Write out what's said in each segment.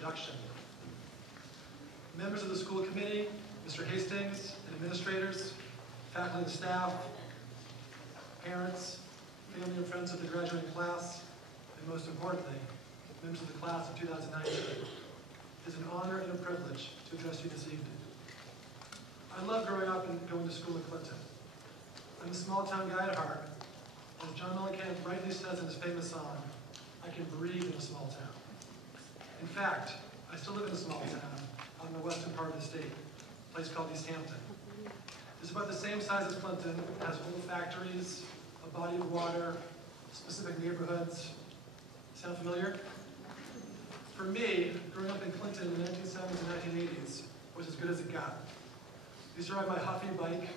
introduction. Members of the school committee, Mr. Hastings, and administrators, faculty and staff, parents, family and friends of the graduating class, and most importantly, members of the class of 2019. It is an honor and a privilege to address you this evening. I love growing up and going to school in Clinton. I'm a small town guy at heart. As John Mellencamp rightly says in his famous song, I can breathe in a small town. In fact, I still live in a small town out in the western part of the state, a place called East Hampton. It's about the same size as Clinton. It has old factories, a body of water, specific neighborhoods. Sound familiar? For me, growing up in Clinton in the 1970s and 1980s was as good as it got. I used to ride my Huffy bike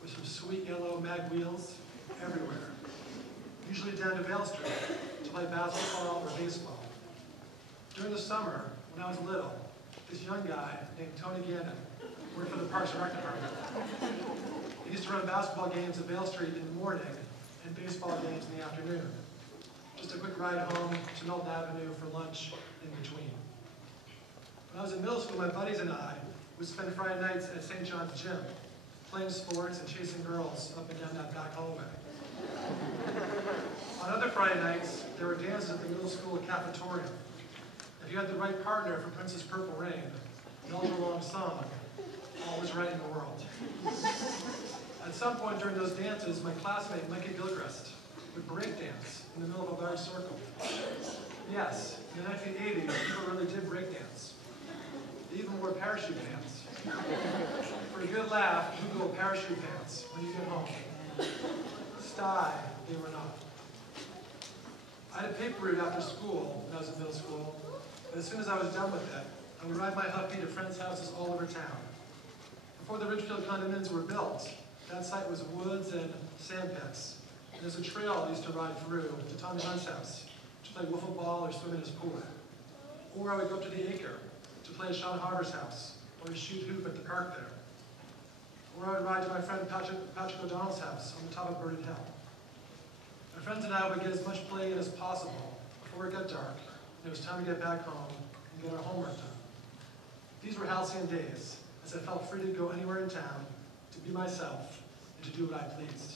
with some sweet yellow mag wheels everywhere, usually down to Vale Street to play basketball or baseball. During the summer, when I was little, this young guy named Tony Gannon worked for the Parks and Rec Department. He used to run basketball games at Vale Street in the morning and baseball games in the afternoon. Just a quick ride home to Milton Avenue for lunch in between. When I was in middle school, my buddies and I would spend Friday nights at St. John's Gym, playing sports and chasing girls up and down that back hallway. On other Friday nights, there were dances at the middle school cafeteria. If you had the right partner for Princess Purple Rain, an all-along song, all was right in the world. At some point during those dances, my classmate, Mikey Gilchrist, would break dance in the middle of a large circle. Yes, in the 1980s, people really did break dance. They even wore parachute pants. For a good laugh, you go parachute pants when you get home. Sty, they were not. I had a paper route after school when I was in middle school, but as soon as I was done with it, I would ride my Huffy to friends' houses all over town. Before the Ridgefield condominiums were built, that site was woods and sand pits. And there's a trail I used to ride through to Tommy Hunt's house to play wiffle ball or swim in his pool. Or I would go up to the Acre to play at Sean Harder's house or to shoot hoop at the park there. Or I would ride to my friend Patrick O'Donnell's house on the top of Burden Hill. My friends and I would get as much play in as possible before it got dark, and it was time to get back home and get our homework done. These were halcyon days, as I felt free to go anywhere in town, to be myself, and to do what I pleased.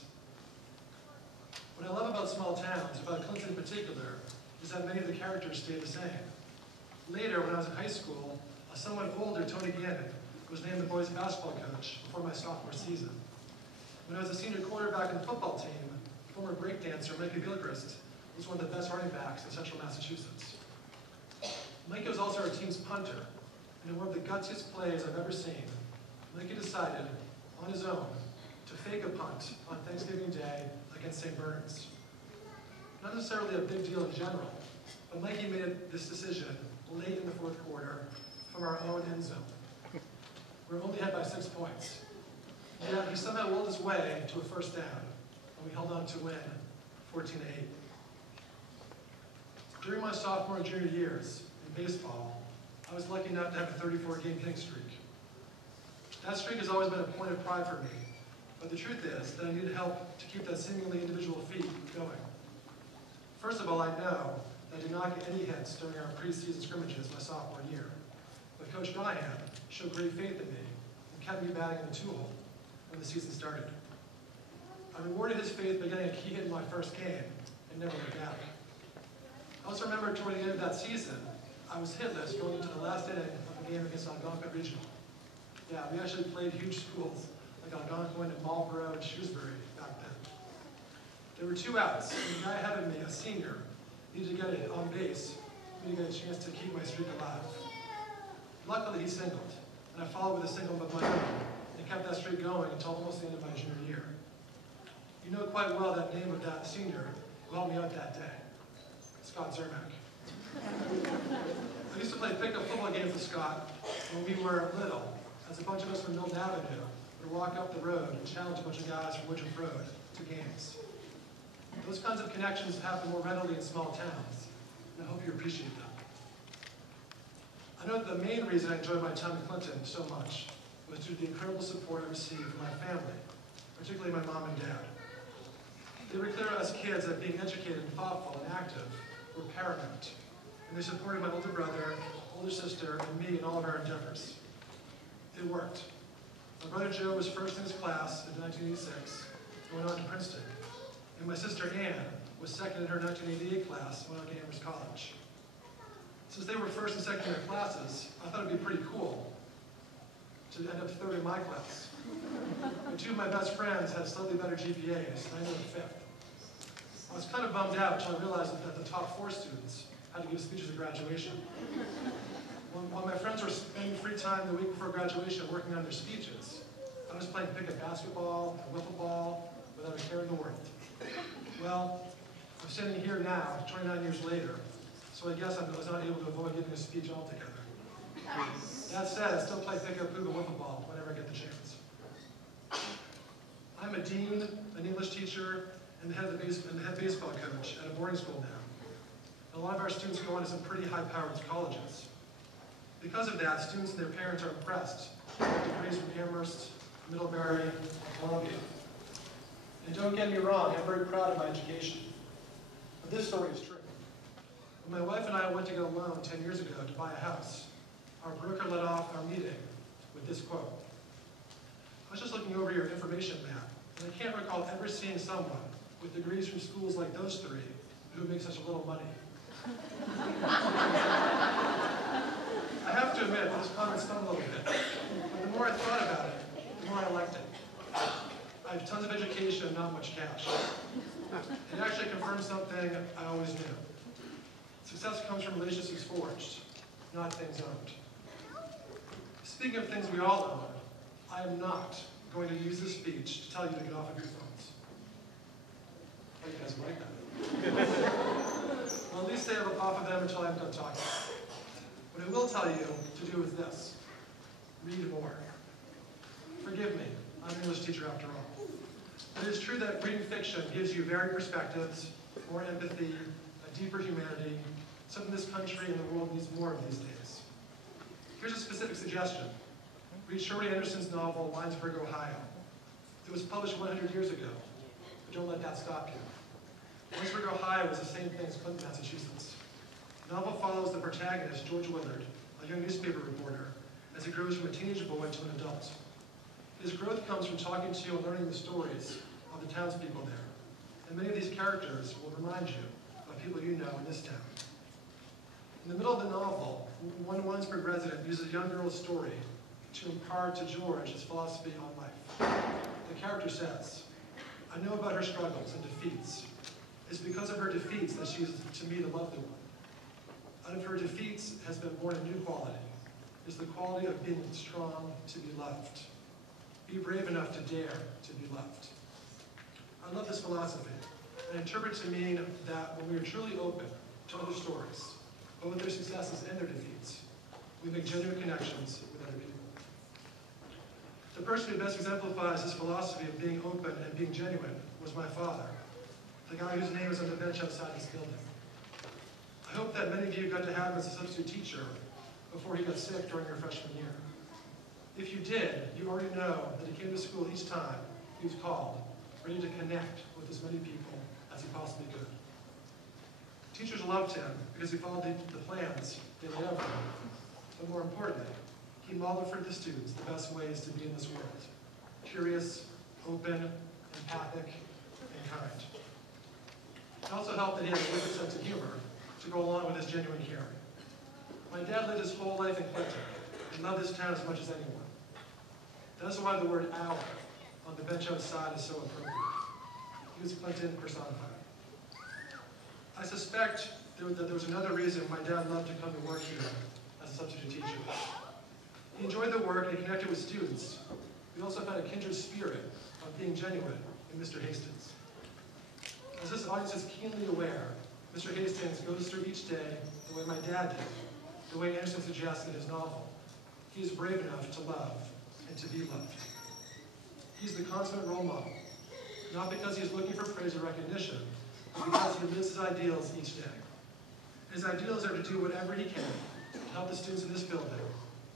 What I love about small towns, about Clinton in particular, is that many of the characters stay the same. Later, when I was in high school, a somewhat older Tony Gannon was named the boys' basketball coach before my sophomore season. When I was a senior quarterback in the football team, former breakdancer Mikey Gilchrist was one of the best running backs in central Massachusetts. Mikey was also our team's punter, and in one of the gutsiest plays I've ever seen, Mikey decided, on his own, to fake a punt on Thanksgiving Day against St. Bernard's. Not necessarily a big deal in general, but Mikey made this decision late in the fourth quarter from our own end zone. We were only ahead by 6 points. Yet he somehow willed his way to a first down, and we held on to win 14-8. During my sophomore and junior years in baseball, I was lucky enough to have a 34-game hitting streak. That streak has always been a point of pride for me, but the truth is that I needed help to keep that seemingly individual feat going. First of all, I know that I did not get any hits during our preseason scrimmages my sophomore year, but Coach Gahan showed great faith in me and kept me batting in the 2-hole when the season started. I rewarded his faith by getting a key hit in my first game and never looked back. I also remember toward the end of that season, I was hitless going into the last inning of a game against Algonquin Regional. Yeah, we actually played huge schools like Algonquin and Marlborough and Shrewsbury back then. There were 2 outs, and the guy ahead of me, a senior, needed to get it on base for me to get a chance to keep my streak alive. Luckily, he singled, and I followed with a single of my own, and kept that streak going until almost the end of my junior year. You know quite well that name of that senior who helped me out that day, Scott Zermack. I used to play pickup football games with Scott when we were little, as a bunch of us from Milton Avenue would walk up the road and challenge a bunch of guys from Woodruff Road to games. Those kinds of connections happen more readily in small towns, and I hope you appreciate them. I know that the main reason I enjoyed my time in Clinton so much was due to the incredible support I received from my family, particularly my mom and dad. They were clear to us kids that being educated and thoughtful and active were paramount, and they supported my older brother older sister, and me in all of our endeavors. It worked. My brother Joe was first in his class in 1986 and went on to Princeton. And my sister Ann was second in her 1988 class and went on to Amherst College. Since they were first and second in their classes, I thought it'd be pretty cool to end up third in my class. And two of my best friends had slightly better GPAs, and I ended up fifth. I was kind of bummed out until I realized that the top 4 students had to give speeches at graduation. While my friends were spending free time the week before graduation working on their speeches, I was playing pickup basketball and wiffle ball without a care in the world. Well, I'm standing here now, 29 years later, so I guess I was not able to avoid giving a speech altogether. That said, I still play pickup and wiffle ball whenever I get the chance. I'm a dean, an English teacher, and the head baseball coach at a boarding school now. A lot of our students go on to some pretty high-powered colleges. Because of that, students and their parents are impressed with degrees from Amherst, Middlebury, and Columbia. And don't get me wrong, I'm very proud of my education. But this story is true. When my wife and I went to get a loan 10 years ago to buy a house, our broker led off our meeting with this quote. I was just looking over your information map, and I can't recall ever seeing someone with degrees from schools like those 3 who make such a little money. I have to admit that this comment stung a little bit, but the more I thought about it, the more I liked it. I have tons of education and not much cash. It actually confirms something I always knew. Success comes from relationships forged, not things owned. Speaking of things we all own, I am not going to use this speech to tell you to get off of your phones. Oh, you guys like that? Well, at least stay off of them until I'm done talking. What I will tell you to do is this. Read more. Forgive me, I'm an English teacher after all. It is true that reading fiction gives you varied perspectives, more empathy, a deeper humanity, something this country and the world needs more of these days. Here's a specific suggestion. Read Shirley Anderson's novel, Winesburg, Ohio. It was published 100 years ago, but don't let that stop you. Winesburg, Ohio was the same thing as Clinton, Massachusetts. The novel follows the protagonist, George Willard, a young newspaper reporter, as he grows from a teenage boy to an adult. His growth comes from talking to and learning the stories of the townspeople there. And many of these characters will remind you of people you know in this town. In the middle of the novel, one Winesburg resident uses a young girl's story to impart to George his philosophy on life. The character says, I know about her struggles and defeats. It's because of her defeats that she is, to me, the lovely one. Out of her defeats has been born a new quality. It's the quality of being strong to be loved. Be brave enough to dare to be loved. I love this philosophy. I interpret it to mean that when we are truly open to other stories, both their successes and their defeats, we make genuine connections with other people. The person who best exemplifies this philosophy of being open and being genuine was my father, the guy whose name is on the bench outside this building. I hope that many of you got to have him as a substitute teacher before he got sick during your freshman year. If you did, you already know that he came to school each time he was called, ready to connect with as many people as he possibly could. Teachers loved him because he followed the plans they laid out for him. But more importantly, he modeled for the students the best ways to be in this world. Curious, open, empathic, and kind. It also helped that he had a wicked sense of humor to go along with his genuine caring. My dad lived his whole life in Clinton and loved this town as much as anyone. That's why the word "our" on the bench outside is so appropriate. He was Clinton personified. I suspect that there was another reason my dad loved to come to work here as a substitute teacher. He enjoyed the work and he connected with students. We also found a kindred spirit of being genuine in Mr. Hastings. As this audience is keenly aware, Mr. Hastings goes through each day the way my dad did, the way Anderson suggests in his novel. He is brave enough to love and to be loved. He's the consummate role model, not because he is looking for praise or recognition, but because he lives his ideals each day. His ideals are to do whatever he can to help the students in this building,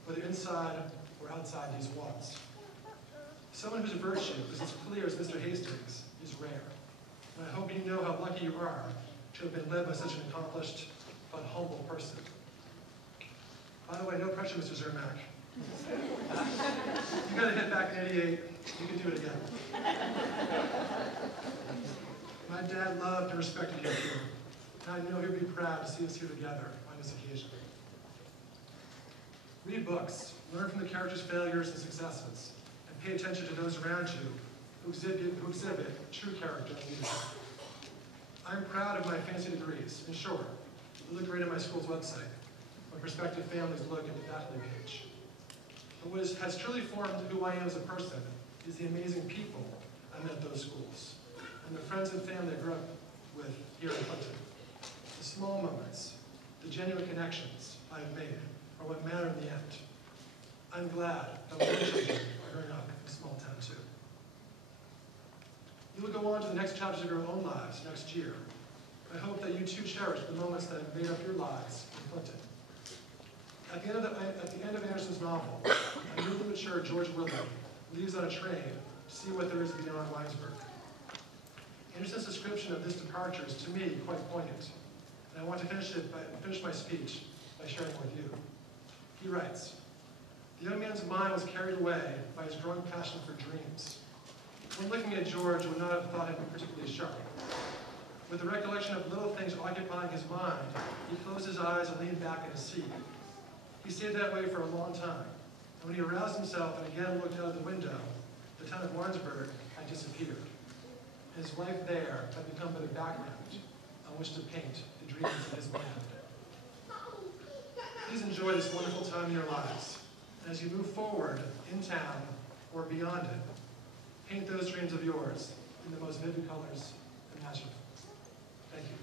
whether inside or outside these walls. Someone whose virtue is as clear as Mr. Hastings is rare. And I hope you know how lucky you are to have been led by such an accomplished but humble person. By the way, no pressure, Mr. Zermack. You got a hit back in '88. You can do it again. My dad loved and respected you, and I know he'd be proud to see us here together on this occasion. Read books, learn from the characters' failures and successes, and pay attention to those around you who exhibit true character and leadership. I'm proud of my fancy degrees. In short, they look great on my school's website when prospective families look at the faculty page. But what has truly formed who I am as a person is the amazing people I met at those schools, and the friends and family I grew up with here in Clinton. The small moments, the genuine connections I have made are what matter in the end. I'm glad that my children are growing up in a small town too. You will go on to the next chapters of your own lives next year. I hope that you too cherish the moments that have made up your lives in Clinton. At the end of Anderson's novel, a newly mature George Willard leaves on a train to see what there is beyond Winesburg. Anderson's description of this departure is, to me, quite poignant, and I want to finish my speech by sharing with you. He writes, "The young man's mind was carried away by his growing passion for dreams. When looking at George, would not have thought him particularly sharp. With the recollection of little things occupying his mind, he closed his eyes and leaned back in his seat. He stayed that way for a long time, and when he aroused himself and again looked out of the window, the town of Winesburg had disappeared. His life there had become but a background on which to paint the dreams of his mind." Please enjoy this wonderful time in your lives. And as you move forward in town or beyond it, paint those dreams of yours in the most vivid colors imaginable. Thank you.